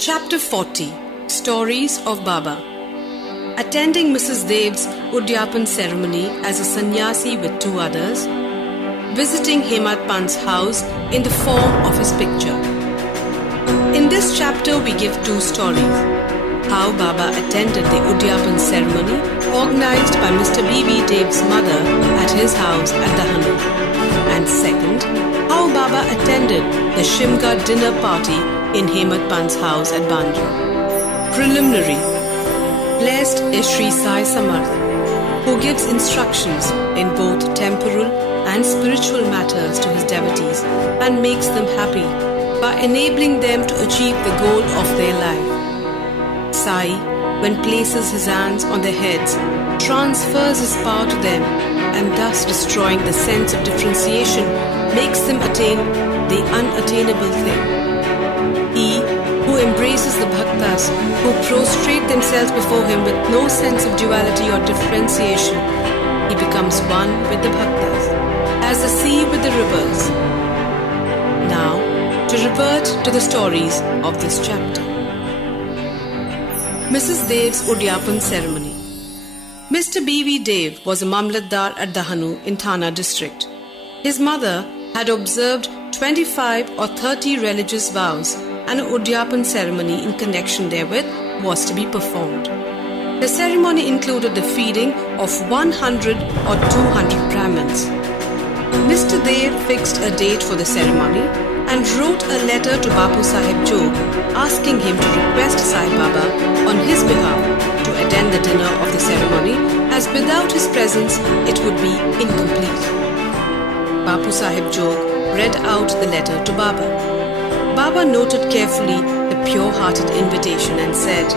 Chapter 40 Stories of Baba. Attending Mrs. Dev's Udyapan ceremony as a sannyasi with two others, visiting Hemat Pant's house in the form of his picture. In this chapter we give two stories. How Baba attended the Udyapan ceremony organized by Mr. B.B. Dev's mother at his house at Dahanu. And second, how Baba attended the Shimga dinner party in Hemat Pant's house at Bandra. Preliminary. Blessed is Shri Sai Samarth, who gives instructions in both temporal and spiritual matters to his devotees and makes them happy by enabling them to achieve the goal of their life. Sai, when places his hands on their heads, transfers his power to them and thus destroying the sense of differentiation makes them attain the unattainable thing. He who embraces the bhaktas who prostrate themselves before him with no sense of duality or differentiation, he becomes one with the bhaktas, as the sea with the rivers. Now, to revert to the stories of this chapter. Mrs. Dev's Udyapan ceremony. Mr. B.V. Dev was a Mamlatdar at Dahanu in Thana district. His mother had observed 25 or 30 religious vows, and an Udyapan ceremony in connection therewith was to be performed. The ceremony included the feeding of 100 or 200 Brahmins. Mr. Dev fixed a date for the ceremony and wrote a letter to Bapu Sahib Jog asking him to request Sai-Baba on his behalf to attend the dinner of the ceremony, as without his presence it would be incomplete. Bapu Sahib Jog read out the letter to Baba. Baba noted carefully the pure-hearted invitation and said,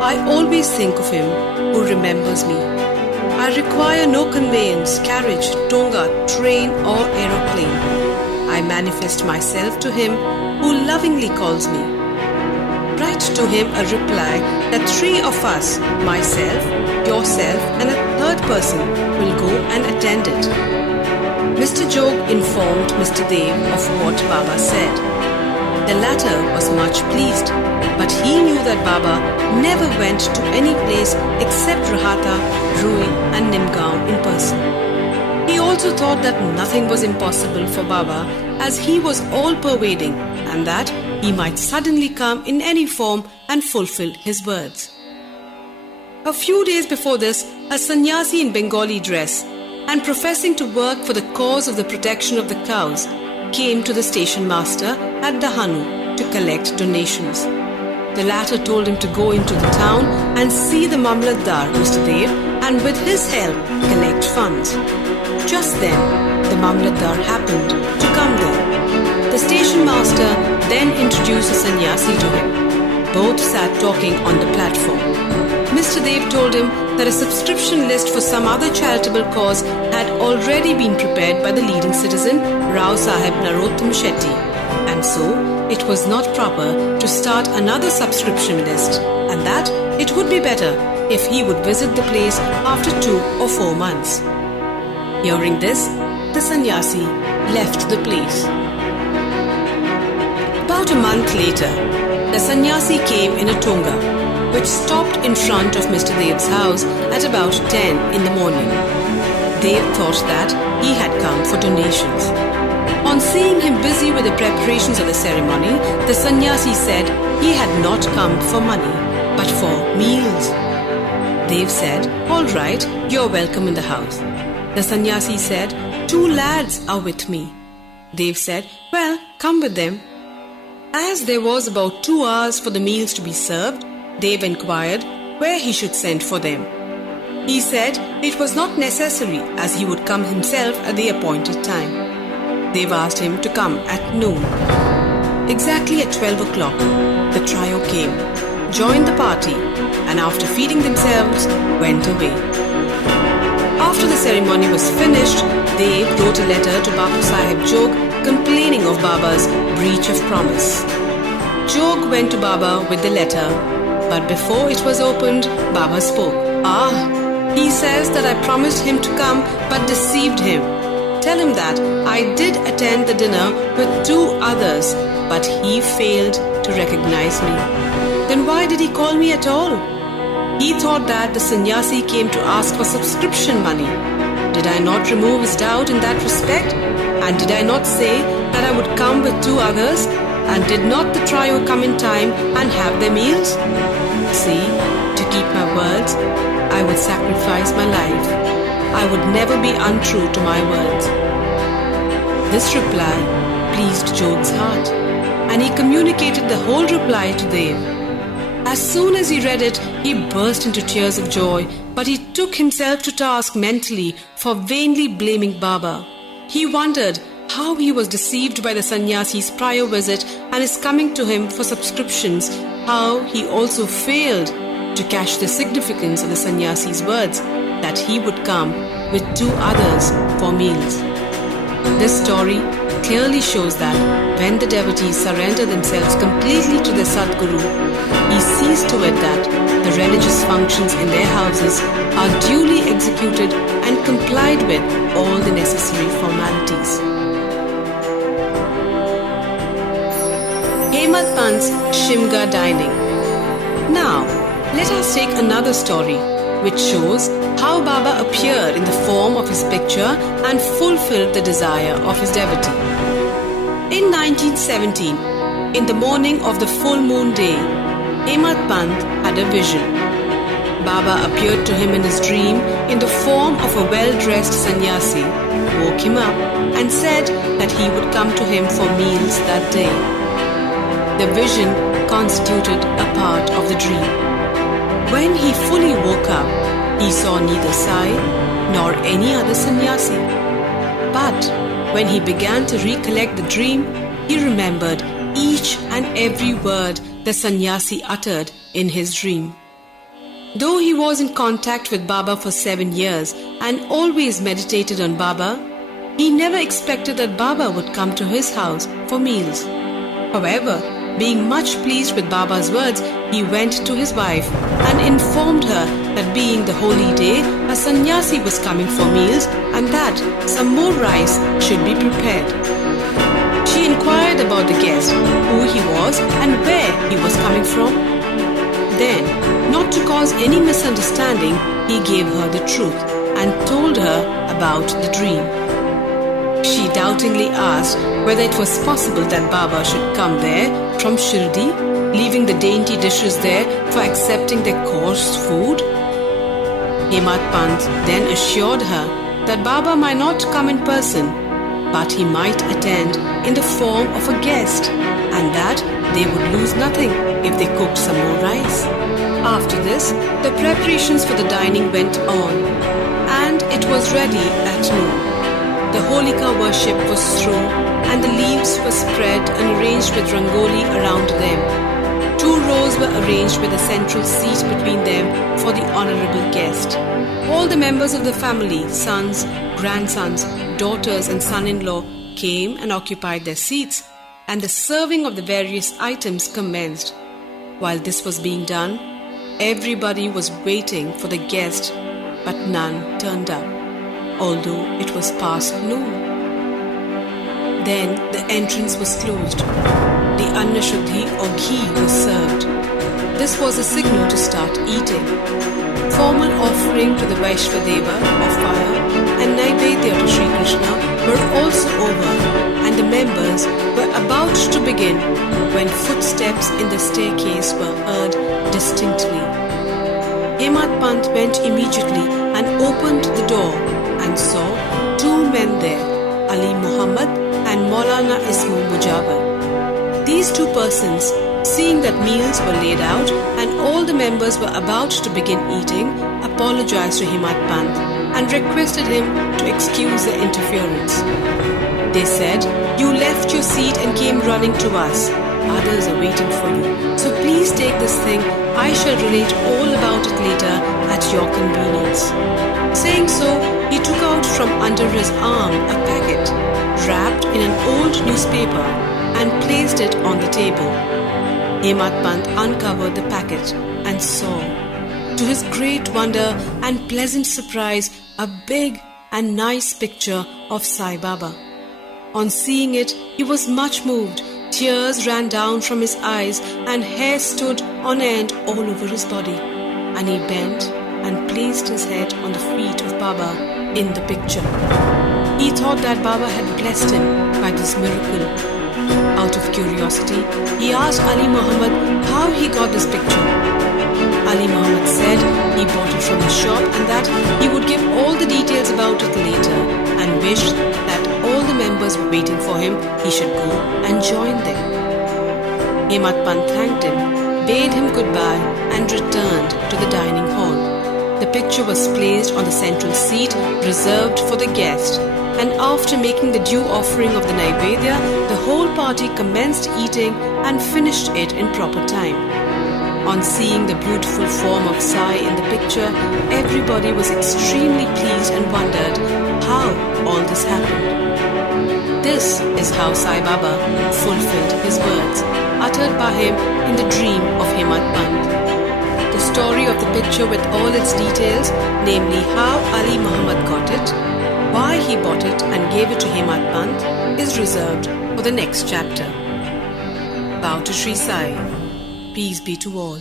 I always think of him who remembers me. I require no conveyance, carriage, tonga, train or aeroplane. I manifest myself to him who lovingly calls me. Write to him a reply that 3 of us, myself, yourself and a third person will go and attend it. Mr. Jog informed Mr. Dev of what Baba said. The latter was much pleased, but he knew that Baba never went to any place except Rahata, Rui and Nimgaon in person. He also thought that nothing was impossible for Baba, as he was all-pervading and that he might suddenly come in any form and fulfill his words. A few days before this, a sannyasi in Bengali dress and professing to work for the cause of the protection of the cows came to the station master at Dahanu to collect donations. The latter told him to go into the town and see the Mamlatdar, Mr. Dev, and with his help collect funds. Just then, the Mamlatdar happened to come there. The station master then introduced the sannyasi to him. Both sat talking on the platform. Mr. Dev told him that a subscription list for some other charitable cause had already been prepared by the leading citizen, Rao Sahib Narottam Shetty, and so it was not proper to start another subscription list, and that it would be better if he would visit the place after 2 or 4 months. Hearing this, the sannyasi left the place. About a month later, the sannyasi came in a tonga, which stopped in front of Mr. Dev's house at about 10 in the morning. Dev thought that he had come for donations. On seeing him busy with the preparations of the ceremony, the sannyasi said he had not come for money, but for meals. Dev said, all right, you're welcome in the house. The sannyasi said, 2 lads are with me. Dev said, well, come with them. As there was about 2 hours for the meals to be served, Dev inquired where he should send for them. He said it was not necessary, as he would come himself at the appointed time. Dev asked him to come at noon. Exactly at 12 o'clock, the trio came, joined the party, and after feeding themselves, went away. After the ceremony was finished, Dev wrote a letter to Bapu Sahib Jog complaining of Baba's breach of promise. Jog went to Baba with the letter, but before it was opened, Baba spoke. He says that I promised him to come but deceived him. tell him that I did attend the dinner with 2 others, but he failed to recognize me. Then why did he call me at all? He thought that the sannyasi came to ask for subscription money. Did I not remove his doubt in that respect? And did I not say that I would come with 2 others? And did not the trio come in time and have their meals? See, to keep my words, I would sacrifice my life. I would never be untrue to my words. This reply pleased Jog's heart, and he communicated the whole reply to Dev. As soon as he read it, he burst into tears of joy, but he took himself to task mentally for vainly blaming Baba. He wondered how he was deceived by the sannyasi's prior visit and his coming to him for subscriptions, how he also failed to catch the significance of the sannyasi's words that he would come with 2 others for meals. This story clearly shows that when the devotees surrender themselves completely to their Sadguru, he sees to it that the religious functions in their houses are duly executed and complied with all the necessary formalities. Hemad Pant's Shimga dining. Now, let us take another story which shows how Baba appeared in the form of his picture and fulfilled the desire of his devotee. In 1917, in the morning of the full moon day, Hemad Pant had a vision. Baba appeared to him in his dream in the form of a well-dressed sannyasi, woke him up and said that he would come to him for meals that day. The vision constituted a part of the dream. When he fully woke up, he saw neither Sai nor any other sannyasi. But when he began to recollect the dream, he remembered each and every word the sannyasi uttered in his dream. Though he was in contact with Baba for 7 years and always meditated on Baba, he never expected that Baba would come to his house for meals. However, being much pleased with Baba's words, he went to his wife and informed her that being the holy day, a sannyasi was coming for meals and that some more rice should be prepared. She inquired about the guest, who he was and where he was coming from. Then, not to cause any misunderstanding, he gave her the truth and told her about the dream. She doubtingly asked whether it was possible that Baba should come there from Shirdi, leaving the dainty dishes there for accepting their coarse food. Hemad Pant then assured her that Baba might not come in person, but he might attend in the form of a guest, and that they would lose nothing if they cooked some more rice. After this, the preparations for the dining went on, and it was ready at noon. The Holika worship was through, and the leaves were spread and arranged with rangoli around them. 2 rows were arranged with a central seat between them for the honorable guest. All the members of the family, sons, grandsons, daughters and son-in-law came and occupied their seats, and the serving of the various items commenced. While this was being done, everybody was waiting for the guest, but none turned up, although it was past noon. Then the entrance was closed. The Anna Shuddhi or ghee was served. This was a signal to start eating. Formal offering to the Vaishvadeva of fire and Naivedya to Sri Krishna were also over, and the members were about to begin when footsteps in the staircase were heard distinctly. Hemad Pant went immediately and opened the door and saw 2 men there, Ali Muhammad and Maulana Ismu Mujawar. These 2 persons, seeing that meals were laid out and all the members were about to begin eating, apologized to Hemad Pant and requested him to excuse their interference. They said, "You left your seat and came running to us. Others are waiting for you. So please take this thing. I shall relate all about it later at your convenience." Saying so, he took out from under his arm a packet wrapped in an old newspaper and placed it on the table. Hemad Pant uncovered the packet and saw, to his great wonder and pleasant surprise, a big and nice picture of Sai Baba. On seeing it, he was much moved. Tears ran down from his eyes and hair stood on end all over his body. And he bent and placed his head on the feet of Baba in the picture. He thought that Baba had blessed him by this miracle. Out of curiosity, he asked Ali Muhammad how he got this picture. Ali Muhammad said he bought it from the shop and that he would give all the details about it later, and wished that all the members were waiting for him, he should go and join them. Himmat Pant thanked him, bade him goodbye and returned to the dining hall. The picture was placed on the central seat reserved for the guest, and after making the due offering of the Naivedya, the whole party commenced eating and finished it in proper time. On seeing the beautiful form of Sai in the picture, everybody was extremely pleased and wondered how all this happened. This is how Sai Baba fulfilled his words, uttered by him in the dream of Himmat Pant. The story of the picture with all its details, namely how Ali Muhammad got it, why he bought it and gave it to Himmat Pant, is reserved for the next chapter. Bow to Sri Sai. Peace be to all.